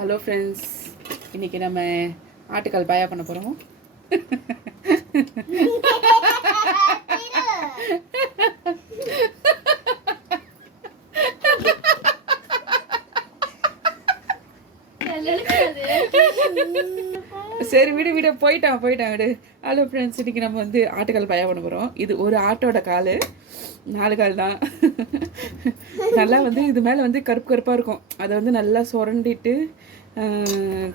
Hello friends, இன்றைக்கி நம்ம ஆட்டுக்கால் பாயா பண்ண போகிறோம். சரி விடு போயிட்டான் விடு. ஹலோ ஃப்ரெண்ட்ஸ், இன்றைக்கி நம்ம வந்து ஆட்டுக்கால் பாயா பண்ண போகிறோம். இது ஒரு ஆட்டோட கால், 4 கால் தான். நல்லா வந்து இது மேலே வந்து கருப்பு கருப்பாக இருக்கும். அதை வந்து நல்லா சுரண்டிட்டு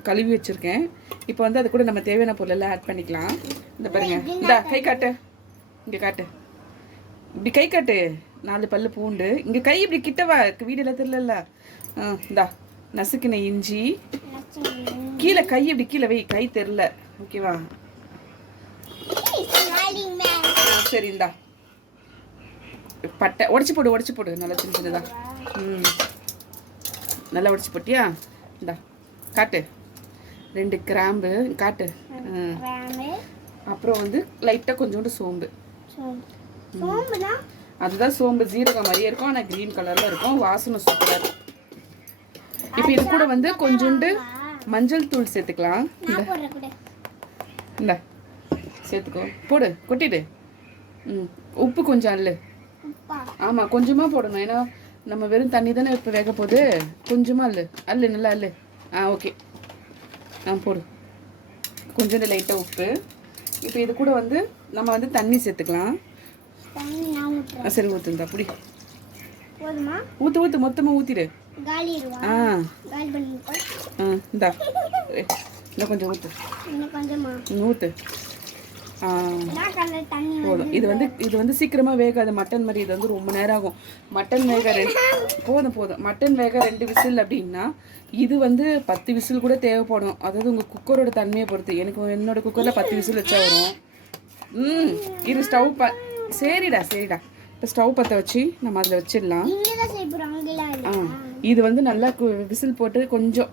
கழுவி வச்சுருக்கேன். இப்போ வந்து அது கூட நம்ம தேவையான பொருளெல்லாம் ஆட் பண்ணிக்கலாம். இந்த பாருங்க, இந்தா கை காட்டு, இங்கே காட்டு, இப்படி கை காட்டு. 4 பல்லு பூண்டு, இங்கே கை இப்படி கிட்டவா, வீடியோவில் தெரியல. இந்தா நசுக்கின இஞ்சி, கீழே கை இப்படி கீழே வை, கை தெரில, ஓகேவா? சரி, இந்தா பட்டை உடச்சி போடு நல்லா சின்ன சின்னதா. நல்லா உடச்சி போட்டியா? இந்தா காட்டு, 2 கிராம்பு காட்டு. அப்புறம் வந்து லைட்டாக கொஞ்சோண்டு சோம்பு. அதுதான் சோம்பு, ஜீரகம் மாதிரியே இருக்கும், ஆனால் க்ரீன் கலரில் இருக்கும், வாசனை சூப்பராக இருக்கும். இப்போ இது கூட வந்து கொஞ்சோண்டு மஞ்சள் தூள் சேர்த்துக்கலாம். இந்த சேர்த்துக்கோ, போடு, கொட்டிடு. உப்பு கொஞ்சம் அல்லு. ஆமாம், கொஞ்சமாக போடணும், ஏன்னா நம்ம வெறும் தண்ணி தானே இப்போ வேக போகுது. கொஞ்சமாக அல்லு நல்லா அல்லு. ஓகே, போடு கொஞ்சோண்டு லைட்டாக உப்பு. இப்போ இது கூட வந்து நம்ம வந்து தண்ணி சேர்த்துக்கலாம். சரி, ஊற்றுந்தா புடி, ஊற்று மொத்தமாக ஊற்றிடு. இந்தா இன்னும் கொஞ்சம் ஊற்று. போதும். இது வந்து சீக்கிரமாக வேகாது, மட்டன் மாதிரி. இது வந்து ரொம்ப நேரம் ஆகும். மட்டன் வேக போதும். மட்டன் வேக 2 விசில் அப்படின்னா இது வந்து 10 விசில் கூட தேவைப்படும். அதாவது உங்கள் குக்கரோட தன்மையை பொறுத்து. என்னோட குக்கரில் 10 விசில் வச்சா வரும். இது ஸ்டவ் சரிடா. இப்போ ஸ்டவ் பற்ற வச்சு நம்ம அதில் வச்சிடலாம். இது வந்து நல்லா விசில் போட்டு கொஞ்சம்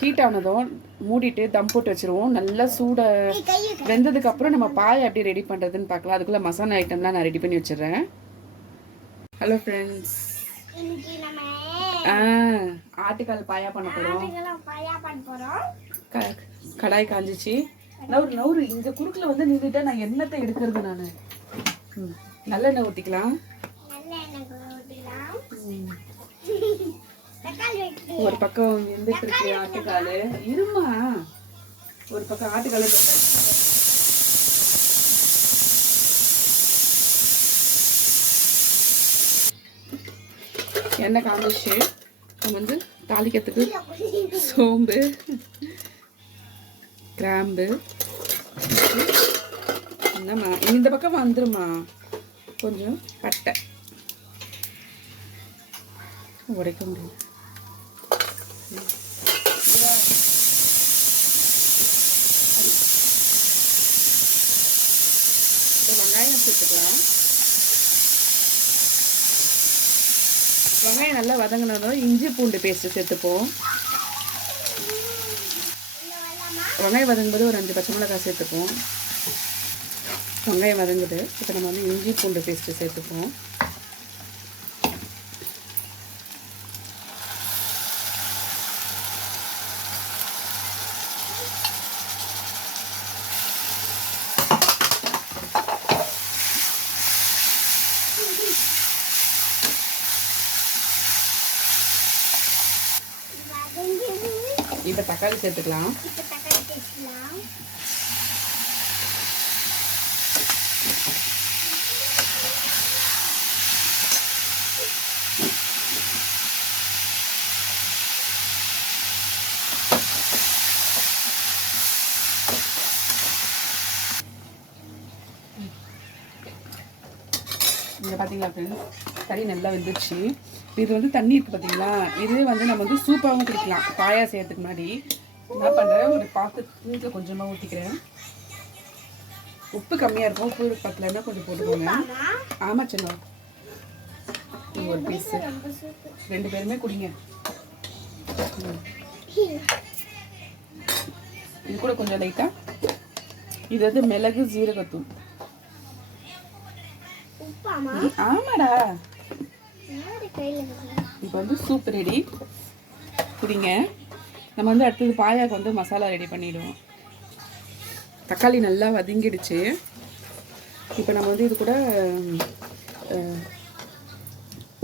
ஹீட் ஆனதும் மூடிட்டு தம் போட்டு வச்சுருவோம். நல்லா சூட வெந்ததுக்கு அப்புறம் நம்ம பாயை எப்படி ரெடி பண்ணுறதுன்னு பார்க்கலாம். அதுக்குள்ளே மசாலா ஐட்டம்லாம் நான் ரெடி பண்ணி வச்சிடுறேன். ஹலோ ஃப்ரெண்ட்ஸ், ஆட்டுக்கால் பாயா பண்ண போகிறோம். கடாய் காஞ்சிச்சு. நவுறு இங்கே குறுக்கில் வந்து நின்றுட்டா நான் எண்ணெய் எடுக்கிறது. நான் நல்லெண்ணெய் ஊற்றிக்கலாம். ஒரு பக்கம் வெந்துட்டு இருக்கு ஆட்டுக்கால். இருமா, ஒரு பக்கம் ஆட்டுக்கால் எண்ணெய் காமிச்சு நம்ம வந்து தாளிக்கிறதுக்கு சோம்பு, கிராம்பு. என்னம்மா இந்த பக்கம் வந்துருமா, கொஞ்சம் பட்டை உடைக்க முடியும். வெங்காயம் சேர்த்துக்கலாம். வெங்காயம் நல்லா வதங்கினதும் இஞ்சி பூண்டு பேஸ்ட்டு சேர்த்துப்போம். வெங்காயம் வதங்கும்போது ஒரு 5 பச்சை மிளகாய் சேர்த்துப்போம். வெங்காயம் வதங்குது. இப்போ நம்ம வந்து இஞ்சி பூண்டு பேஸ்ட்டு சேர்த்துப்போம். இப்போ தக்காளி சேர்த்துக்கலாம். இங்கே பார்த்தீங்களா ஃப்ரெண்ட்ஸ், கறி நல்லா வெந்துச்சு. இது வந்து தண்ணி இருக்குது பார்த்தீங்களா, இது வந்து நம்ம வந்து சூப்பாகவும் குடிக்கலாம். பாயா செய்யறதுக்கு முன்னாடி என்ன பண்ணுறேன், ஒரு பாத்திரத்தில் கொஞ்சமாக ஊற்றிக்கிறேன். உப்பு கம்மியாக இருக்கும், உப்பு பத்தலைன்னா கொஞ்சம் போட்டுக்கோங்க. ஆமாம் சின்ன, ஒரு பீஸு 2 பேருமே குடிங்க. இது கூட கொஞ்சம் லைட்டாக இது வந்து மிளகு ஜீரகத்தூள். ஆமாடா, இப்போ வந்து சூப் ரெடி. குடிங்க. நம்ம வந்து அடுத்தது பாயாவுக்கு வந்து மசாலா ரெடி பண்ணிவிடுவோம். தக்காளி நல்லா வதங்கிடுச்சு. இப்போ நம்ம வந்து இது கூட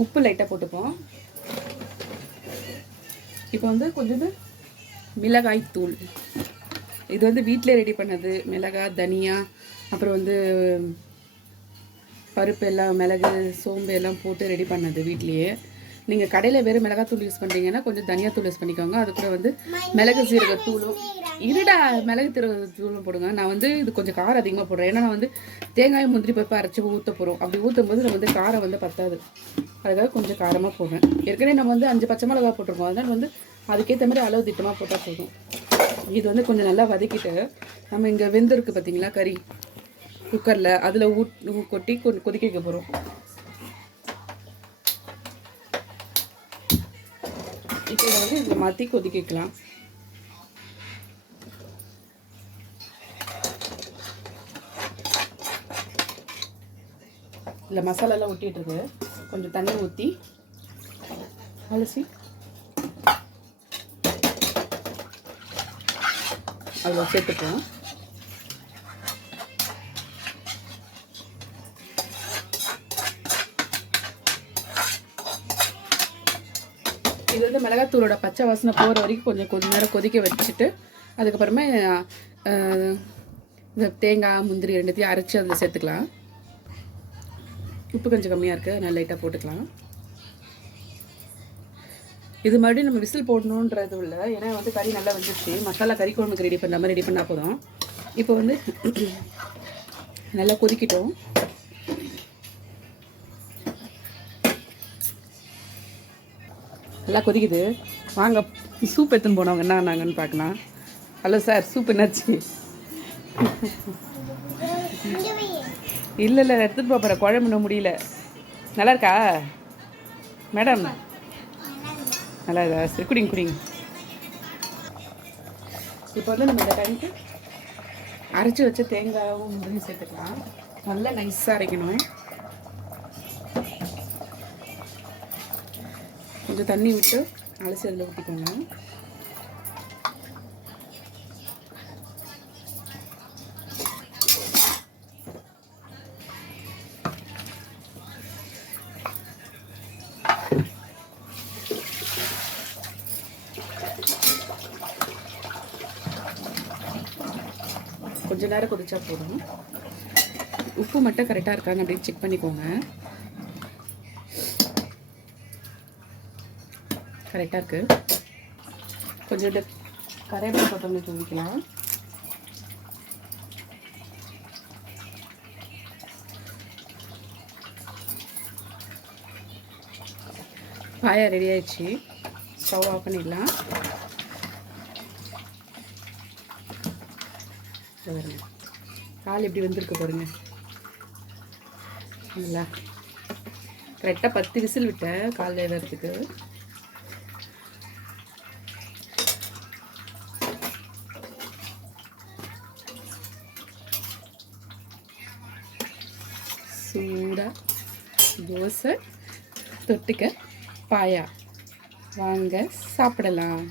உப்பு லைட்டாக போட்டுப்போம். இப்போ வந்து கொஞ்சம் மிளகாய் தூள், இது வந்து வீட்டிலே ரெடி பண்ணது. மிளகாய், தனியா, அப்புறம் வந்து பருப்பு எல்லாம், மிளகு, சோம்பு எல்லாம் போட்டு ரெடி பண்ணது வீட்லேயே. நீங்கள் கடையில் வெறும் மிளகாத்தூள் யூஸ் பண்ணுறீங்கன்னா கொஞ்சம் தனியாத்தூள் யூஸ் பண்ணிக்கோங்க. அது கூட வந்து மிளகு சீரகத்தூளும், இருடா மிளகு சீரகத்தூளும் போடுங்க. நான் வந்து இது கொஞ்சம் காரம் அதிகமாக போடுறேன். ஏன்னா நான் வந்து தேங்காய், முந்திரி பருப்பு அரைச்சி ஊற்ற போகிறோம். அப்படி ஊற்றும் போது நம்ம வந்து காரம் வந்து பத்தாது. அதுக்காக கொஞ்சம் காரமாக போடுறேன். ஏற்கனவே நம்ம வந்து 5 பச்சை மிளகா போட்டிருக்கோம். அதனால் வந்து அதுக்கேற்ற மாதிரி அளவு திட்டமாக போட்டால் போதும். இது வந்து கொஞ்சம் நல்லா வதக்கிட்டு நம்ம இங்கே வெந்திருக்கு பார்த்தீங்களா கறி, குக்கரில் அதில் கொட்டி கொதிக்க வைக்க போகிறோம். இப்போ இதை வந்து இதில் மாற்றி கொதிக்க வைக்கலாம். இல்லை மசாலாலாம் ஒட்டிகிட்ருக்கு. கொஞ்சம் தண்ணி ஊற்றி அலசி அதில் சேர்த்துப்போம். இது வந்து மிளகாத்தூளோட பச்சை வாசனை போகிற வரைக்கும் கொஞ்சம் நேரம் கொதிக்க வச்சுட்டு அதுக்கப்புறமே இந்த தேங்காய், முந்திரி ரெண்டுத்தையும் அரைச்சி அதில் சேர்த்துக்கலாம். உப்பு கொஞ்சம் கம்மியாக இருக்குது, அதனால் லைட்டாக போட்டுக்கலாம். இது மறுபடியும் நம்ம விசில் போடணுன்றது இல்லை. ஏன்னா வந்து கறி நல்லா வந்துடுச்சு. மசாலா கறி குழம்புக்கு ரெடி பண்ண மாதிரி ரெடி பண்ணால் போதும். இப்போ வந்து நல்லா கொதிக்கிட்டோம். நல்லா கொதிக்குது. வாங்க சூப் எடுத்துன்னு போனவங்க என்ன ஆனாங்கன்னு பார்க்கலாம். ஹலோ சார், சூப் என்னாச்சு? இல்லை எடுத்துகிட்டு போகிறேன். குழம்பு இன்னும் முடியல. நல்லா இருக்கா மேடம்? நல்லா இருக்கா? சரி குடிங்க. இப்போ வந்து நம்ம இந்த டைமுக்கு அரைச்சி வச்ச தேங்காயும் முந்திரியும் சேர்த்துக்கலாம். நல்லா நைஸாக அரைக்கணும். கொஞ்சம் தண்ணி விட்டு அலசி அதில் ஊற்றிக்கோங்க. கொஞ்ச நேரம் கொதிச்சா போதும். உப்பு மட்டும் கரெக்டாக இருக்கான்னு அப்படின்னு செக் பண்ணிக்கோங்க. கரெக்டாக இருக்குது. கொஞ்சம் கரைவேப்பிலை கொத்தமல்லி தூவிக்கலாம். பாயா ரெடி ஆயிடுச்சு. ஸ்டவ் ஆஃப் பண்ணிடலாம். பாருங்க கால் எப்படி வந்திருக்கு பாருங்க. நல்லா கரெக்டாக 10 விசில் விட்டேன் கால் வேகிறதுக்கு. சூடாக தோசை தொட்டுக்க பாயா. வாங்க சாப்பிடலாம்.